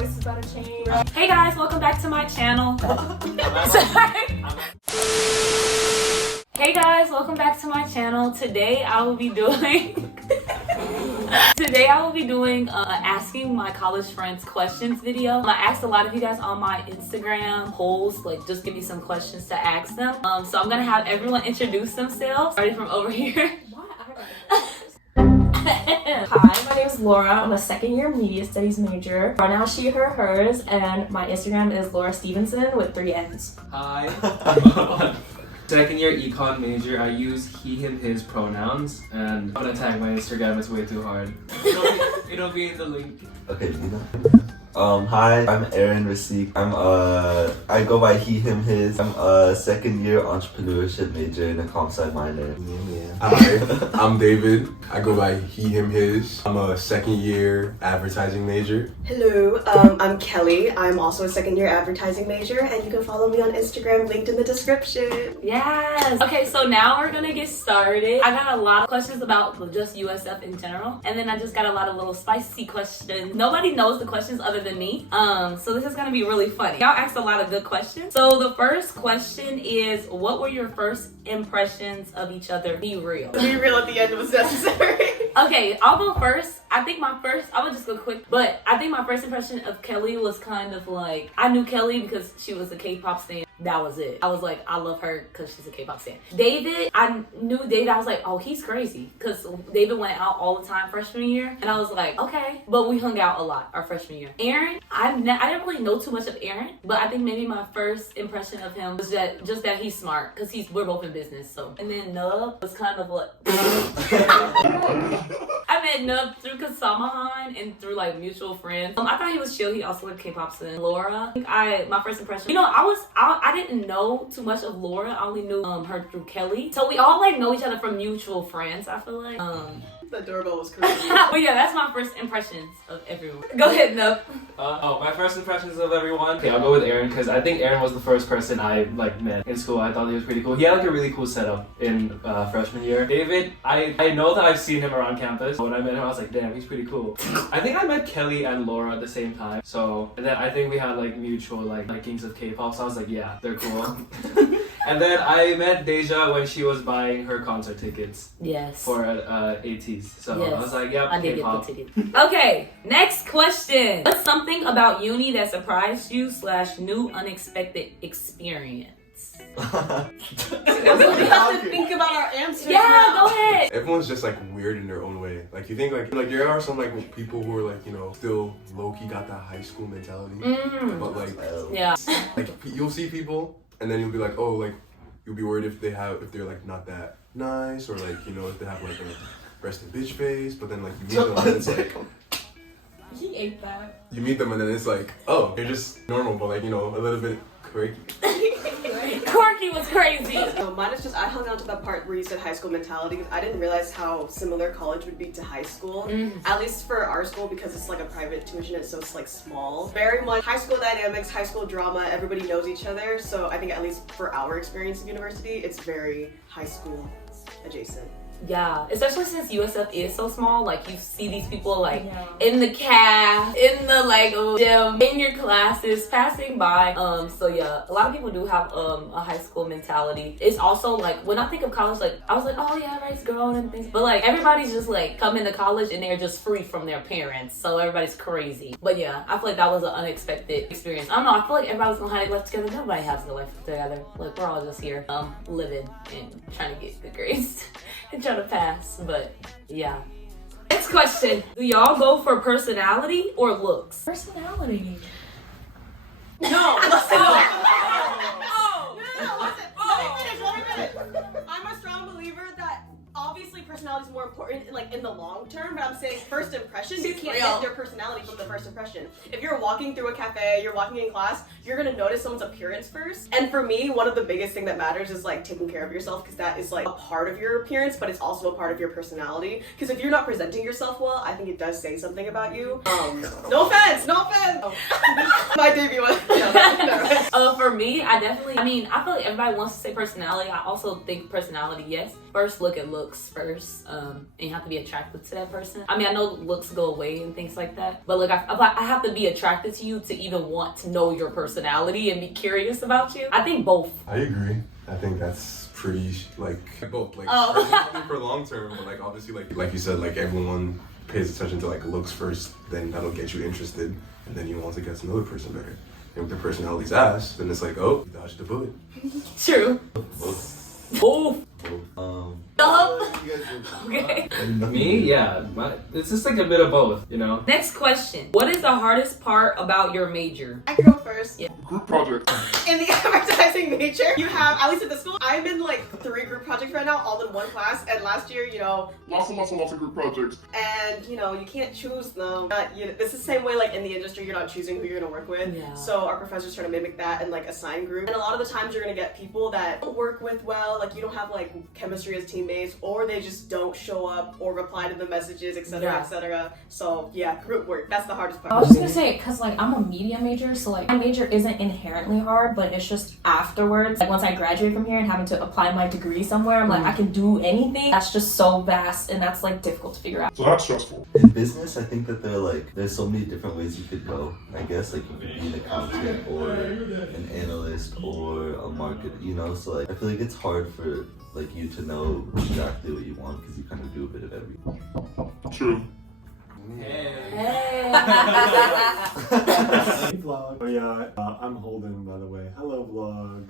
voice is about to change. Hey guys, welcome back to my channel. Hey guys, welcome back to my channel. Today I will be doing asking my college friends questions video. I asked a lot of you guys on my Instagram polls, like just give me some questions to ask them. So I'm gonna have everyone introduce themselves, starting from over here. Hi, my name is Laura. I'm a second year media studies major. Pronouns she, her, hers, and my Instagram is Laura Stevenson with 3 N's. Hi, I'm a second year econ major. I use he, him, his pronouns, and I'm gonna tag my Instagram. It's way too hard. It'll be in the link. Okay, Nina. Hi, I'm 𝐼𝐥𝐿𝐿. I go by he, him, his. I'm a second year entrepreneurship major and a comp sci minor. Hi, I'm David. I go by he, him, his. I'm a second year advertising major. Hello, I'm Kelly. I'm also a second year advertising major, and you can follow me on Instagram, linked in the description. Yes. Okay, so now we're gonna get started. I got a lot of questions about just USF in general, and then I just got a lot of little spicy questions. Nobody knows the questions other than me. So this is gonna be really funny. Y'all asked a lot of good questions. So the first question is, what were your first impressions of each other? Be real. Be real at the end was necessary. Okay, I'll go first. I would just go quick, but I think my first impression of Kelly was kind of like, I knew Kelly because she was a K-pop stan. That was it. I was like, I love her because she's a K-pop stan. David, I knew David. I was like, oh, he's crazy, because David went out all the time freshman year, and I was like, okay. But we hung out a lot our freshman year. Aaron, I didn't really know too much of Aaron, but I think maybe my first impression of him was that he's smart, because we're both in business. So, and then Nub was kind of like, I met Nub through Kasamahan and through like mutual friends. I thought he was chill. He also liked K-pop stan. Laura, my first impression, I didn't know too much of Laura. I only knew her through Kelly. So we all like know each other from mutual friends, I feel like. The doorbell was crazy. But yeah, that's my first impressions of everyone. Go ahead, Nub. My first impressions of everyone. Okay, I'll go with Aaron because I think Aaron was the first person I met in school. I thought he was pretty cool. He had like a really cool setup in freshman year. David, I know that I've seen him around campus. When I met him, I was like, damn, he's pretty cool. I think I met Kelly and Laura at the same time. So, and then I think we had like mutual likings of K-pop. So I was like, yeah, they're cool. And then I met Deja when she was buying her concert tickets. Yes. For ATs. So yes. I was like, yep, I did K-pop. get the ticket. Okay, next question. What's something about uni that surprised you / new unexpected experience? We have to think about our answers. Yeah, now. go ahead. Everyone's just like weird in their own way. Like you think like there are some like people who are like, you know, still low-key got that high school mentality. But like, Yeah. like you'll see people and then you'll be like, oh, like you'll be worried if they're like not that nice, or like, you know, if they have like a resting bitch face, but then like you meet them and it's like, He ate that. you meet them and then it's like, oh, you're just normal, but like, you know, a little bit quirky. Quirky was crazy. So mine is just, I hung out to that part where you said high school mentality, because I didn't realize how similar college would be to high school. At least for our school, because it's like a private tuition, so it's like small. Very much high school dynamics, high school drama, everybody knows each other. So I think at least for our experience of university, it's very high school adjacent. Yeah, especially since USF is so small, like you see these people like in the caf, in the like gym, in your classes, passing by. So yeah, a lot of people do have a high school mentality. It's also like, when I think of college, like I was like, oh yeah, everybody's grown and things, but like everybody's just like coming to college and they're just free from their parents, so everybody's crazy. But yeah, I feel like that was an unexpected experience. I don't know, I feel like everybody was gonna have their life together. Nobody has their life together. Like we're all just here living and trying to get good grades and trying to pass. But yeah, next question. Do y'all go for personality or looks? Personality. No! Listen. Let me finish. I'm a strong believer that obviously personality is more important in the long term, but I'm saying first impression, you can't get their personality from the first impression. If you're walking through a cafe, you're walking in class, you're gonna notice someone's appearance first. And for me, one of the biggest thing that matters is like taking care of yourself, because that is like a part of your appearance, but it's also a part of your personality. Because if you're not presenting yourself well, I think it does say something about you. No offense! Oh. My debut one. For me, I feel like everybody wants to say personality. I also think personality, yes. First, look at looks first, and you have to be attracted to that person. I mean, I know looks go away and things like that, but like I have to be attracted to you to even want to know your personality and be curious about you. I think both. I agree. I think that's pretty like both personality for long term, but like obviously like you said, like everyone pays attention to like looks first, then that'll get you interested, and then you want to get to know the person better. And if their personality's ass, then it's like, oh, you dodged the bullet. True. Oh. Okay. Me, yeah. It's just like a bit of both, you know. Next question. What is the hardest part about your major? I can go first. Yeah. Group project. In the advertising major, you have, at least at the school, I'm in like 3 group projects right now, all in one class. And last year, Lots of group projects. and you can't choose them. This is the same way like in the industry, you're not choosing who you're gonna work with. Yeah. So our professors try to mimic that and like assign groups. And a lot of the times you're gonna get people that don't work with well, like you don't have like chemistry as teammates, or they just don't show up or reply to the messages, etc., etc. So yeah, group work, that's the hardest part. I was just gonna say, cause like I'm a media major, so like my major isn't inherently hard, but it's just afterwards, like once I graduate from here and having to apply my degree somewhere, I'm like, I can do anything. That's just so vast, and that's like difficult to figure out. So that's stressful. In business, I think that there's so many different ways you could go. I guess like you could be an accountant or an analyst or a market, so like I feel like it's hard for like you to know exactly what you want because you kind of do a bit of everything. True. Hey. Vlog. Oh yeah, I'm Holden, by the way. Hello, vlog.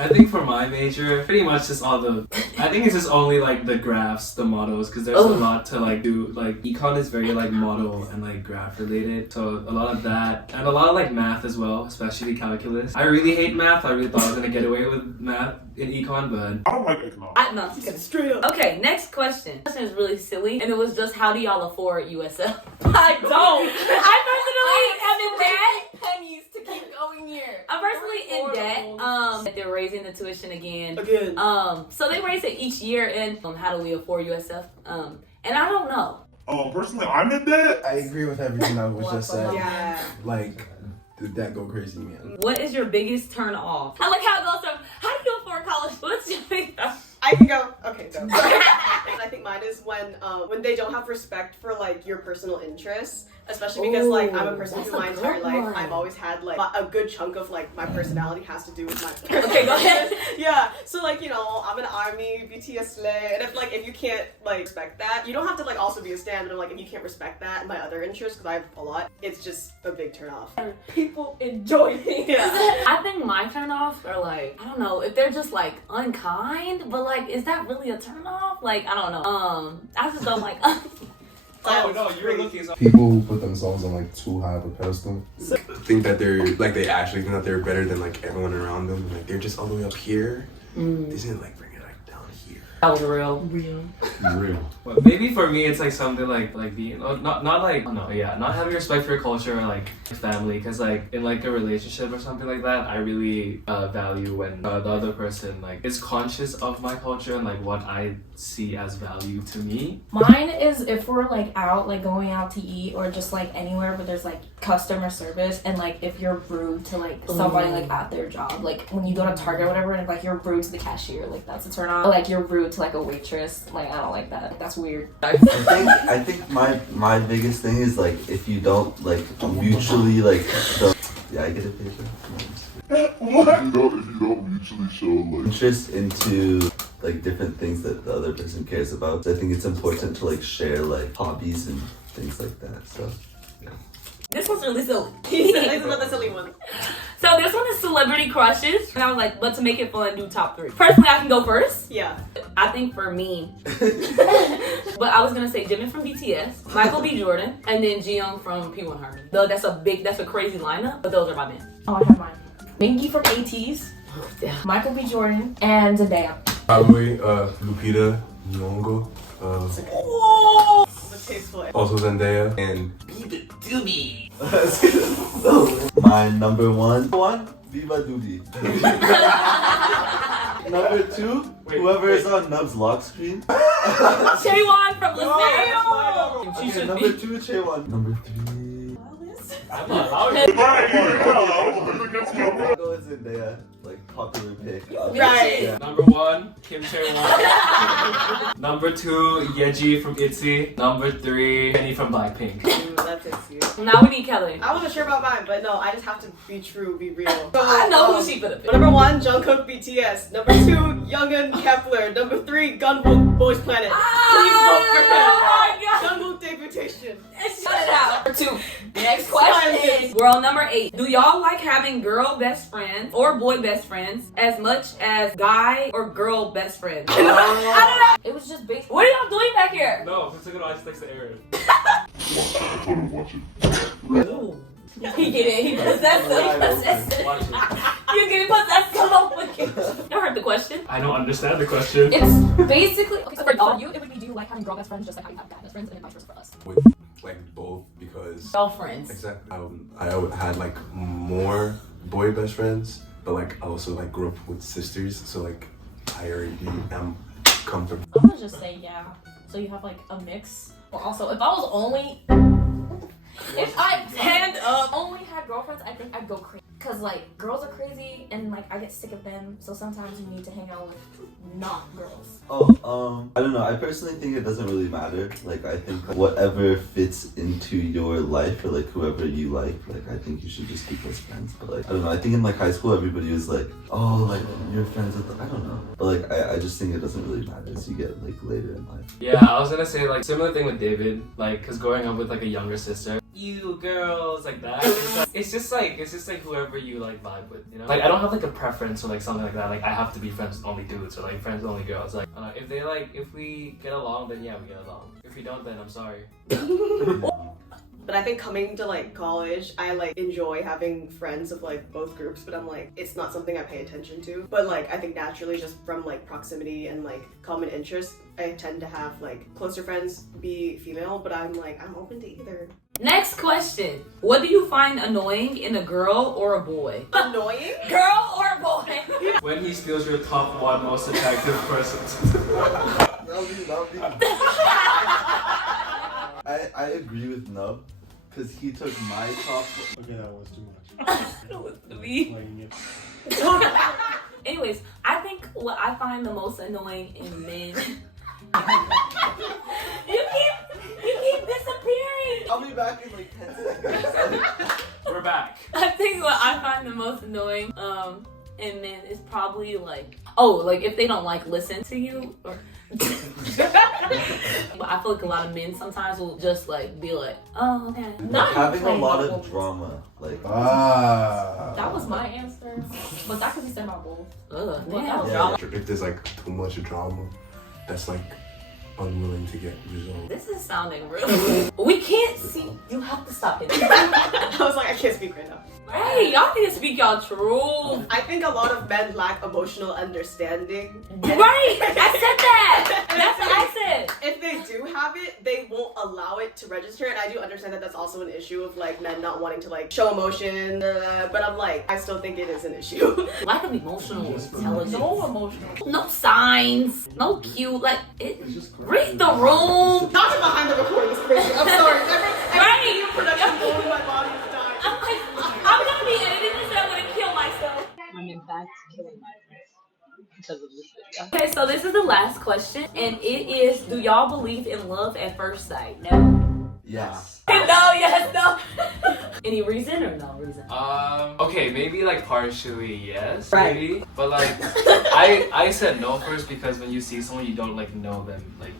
I think for my major, pretty much just I think it's just only like the graphs, the models, because there's a lot to like do. Like econ is very like model and like graph related, so a lot of that and a lot of like math as well, especially calculus. I really hate math. I really thought I was gonna get away with math in econ, but I don't like economics. Straight up. Okay, next question. This question is really silly, and it was just how do y'all afford USF? I don't. I personally am in debt. Pennies to keep going here. I'm personally in debt. They're raising the tuition again. So they raise it each year, and how do we afford USF? And I don't know. Personally, I'm in debt. I agree with everything that was just said. Yeah. Like, did that go crazy, man? What is your biggest turn off? I like how it goes from how do you afford college? What's your biggest? I can go. Okay, go. And I think mine is when they don't have respect for like your personal interests, especially because like I'm a person who my entire life I've always had like a good chunk of like my personality has to do with my. Okay, go ahead. Yeah. So like I'm an army, BTS slay, and if you can't like respect that, you don't have to like also be a stan. But like if you can't respect that and my other interests, because I have a lot, it's just a big turn off. People enjoy me. Yeah. I think my turn offs are like, I don't know, if they're just like unkind, but like, is that really a turn off? Like, I don't know. I just don't like. oh no, you were looking. People who put themselves on like too high of a pedestal think that they actually think that they're better than like everyone around them. Like they're just all the way up here. They didn't like bring it like down here. That was real. Real. But maybe for me, it's like something like being not having respect for your culture or like family, because like in like a relationship or something like that, I really value when the other person like is conscious of my culture and like what I see as value to me. Mine is if we're like out, like going out to eat or just like anywhere where there's like customer service, and like if you're rude to like somebody like at their job, like when you go to Target or whatever, and like you're rude to the cashier, like that's a turn on. Or, like you're rude to like a waitress, like I don't like that. Like, that's weird. I think my biggest thing is like if you don't like mutually like I get it, Deja. What? If you don't mutually show like interest into like different things that the other person cares about. So I think it's important to like share like hobbies and things like that. So This one's really silly. This is another silly one. So this one is celebrity crushes. And I was like, but to make it fun, do top 3. Personally, I can go first. Yeah. I think for me, but I was gonna say Jimin from BTS, Michael B. Jordan, and then Jiyoung from P1 Harmony. Though that's a crazy lineup, but those are my men. Oh, I have mine. Mingy from ATEEZ, Michael B. Jordan, and Zendaya. Probably Lupita Nyong'o. Tasteful. Also Zendaya and my number one, Viva Doobie. Number 2, whoever is on Nub's lock screen. Chaewon from Lizzo. Okay, number 2, Chaewon. Number 3. I'm not allowed Right, you're not allowed against I'll go with Zendaya, like popular pick. Right. Yeah. Number 1, Kim Chae-won. Number 2, Yeji from ITZY. Number 3, Penny from Blackpink. That's it. Now we need Kelly. I wasn't sure about mine, but no, I just have to be true, be real. I know who she gonna pick. Number 1, Jungkook BTS. Number 2, Youngin Kepler. Number 3, Gunbook Boys Planet. Please vote for him. Oh my god. Gunbook Deputation. Shut it out. Number 2. Next question. We're on number 8. Do y'all like having girl best friends or boy best friends as much as guy or girl best friends? I don't know. It was just based. What are y'all doing back here? No, because took it on next to Aaron. Watch it. Ooh. He get it. He possessed him. Watch it. You're getting possessed. Come on, you heard the question. I don't understand the question. It's basically okay. So for you, it would be do you like having girl best friends just like how you have guy best friends, and then vice versa for us. With like both because Girlfriends. exactly I had like more boy best friends, but like I also like grew up with sisters, so like I already am comfortable. I'm gonna just say yeah. So you have like a mix. Or also, if I was only, if I Hand up. only had girlfriends, I think I'd go crazy. Cause like girls are crazy, and like I get sick of them. So sometimes you need to hang out with not girls. Oh, I don't know. I personally think it doesn't really matter. Like, I think whatever fits into your life or like whoever you like I think you should just keep as friends. But like, I don't know. I think in like high school, everybody was like, oh, like you're friends with. I don't know. But like, I just think it doesn't really matter as you get like later in life. Yeah, I was gonna say like similar thing with David, like cause growing up with like a younger sister, you girls like that. It's just like whoever you like vibe with, you know. Like I don't have like a preference or like something like that. Like I have to be friends with only dudes or like friends with only girls. Like if we get along, then yeah, we get along. If we don't, then I'm sorry. But I think coming to like college, I like enjoy having friends of like both groups, but I'm like, it's not something I pay attention to. But like, I think naturally just from like proximity and like common interests, I tend to have like closer friends be female, but I'm open to either. Next question. What do you find annoying in a girl or a boy? Annoying? Girl or boy? When he steals your top 1 most attractive person. That'll be. I agree with Nub, because he took my top. Okay, that was too much. It was to me. Playing it. Anyways, I think what I find the most annoying in men. You keep disappearing. I'll be back in like 10 seconds. We're back. I think what I find the most annoying in men is probably like if they don't like listen to you or but I feel like a lot of men sometimes will just like be like, oh okay. Not Having a playing lot about of both. drama, like That was my answer, but that could be said about both. Ugh, Well, damn. Yeah. If there's like too much drama, that's like unwilling to get resolved. This is sounding real. We can't see. You have to stop it. I was like, I can't speak right now. Hey, y'all need to speak y'all truth. I think a lot of men lack emotional understanding. Right, I said that. That's what I said. If they do have it, they won't allow it to register, and I do understand that that's also an issue of like men not wanting to like show emotion, but I'm like, I still think it is an issue. Lack of emotional intelligence. No emotional. No signs. No cute. Like, read the room. Talking behind the recording is crazy. I'm sorry. Right. Every production going, my body is dying. I'm gonna be editing this and I'm gonna kill myself. I'm in fact killing myself because of this video. Okay, so this is the last question, and it is: do y'all believe in love at first sight? No. yes. No. Yes. No. Any reason or no reason? Okay, maybe like partially yes, Right. maybe. But like I said no first because when you see someone you don't like know them like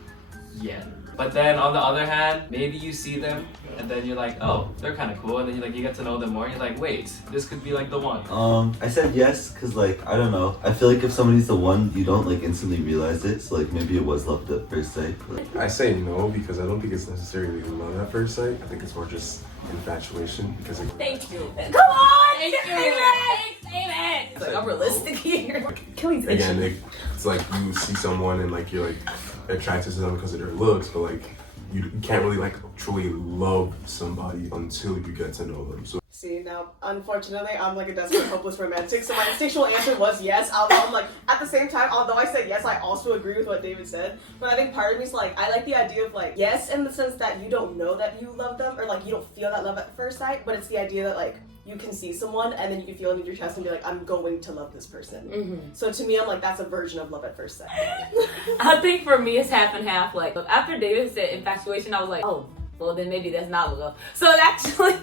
yet. But then on the other hand, maybe you see them and then you're like, oh, they're kind of cool, and then you get to know them more and you're like, wait, this could be like the one. I said yes because like I don't know. I feel like if somebody's the one, you don't like instantly realize it. So like maybe it was love at first sight. But I say no because I don't think it's necessarily love at first sight. I think it's more just infatuation because it, Thank you. Come on. Thank you. Amen. It's like I'm realistic here. Kelly's again, itchy. it's like you see someone and like you're like attracted to them because of their looks, but like you can't really like truly love somebody until you get to know them. See, now, unfortunately, I'm like a desperate, hopeless romantic, so my instinctual answer was yes, although I'm like, at the same time, although I said yes, I also agree with what David said, but I think part of me is like, I like the idea of like, yes, in the sense that you don't know that you love them, or like, you don't feel that love at first sight, but it's the idea that like, you can see someone, and then you can feel it in your chest and be like, I'm going to love this person. So to me, I'm like, that's a version of love at first sight. I think for me, it's half and half. Like, after David said infatuation, I was like, oh, well, then maybe that's not love. So actually,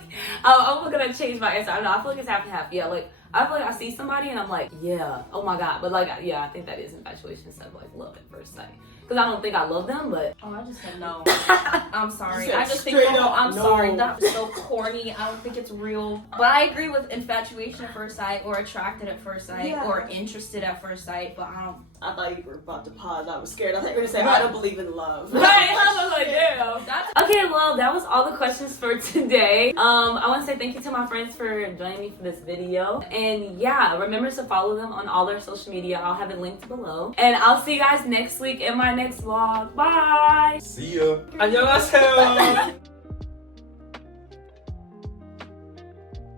I'm gonna change my answer. I don't know. I feel like it's half and half. Yeah, like I feel like I see somebody and I'm like, yeah, oh my god. But like, yeah, I think that is infatuation instead of like love at first sight. Because I don't think I love them, but oh, I just said no. I'm sorry. I just think I'm sorry. That was so corny. I don't think it's real. But I agree with infatuation at first sight, or attracted at first sight, or interested at first sight. But I don't. I thought you were about to pause. I was scared. I thought you were gonna say I don't believe in love. Right, I was like, yeah. Okay, well, that was all the questions for today. I want to say thank you to my friends for joining me for this video. And yeah, remember to follow them on all their social media. I'll have it linked below. And I'll see you guys next week in my next vlog. Bye. See ya. 안녕하세요.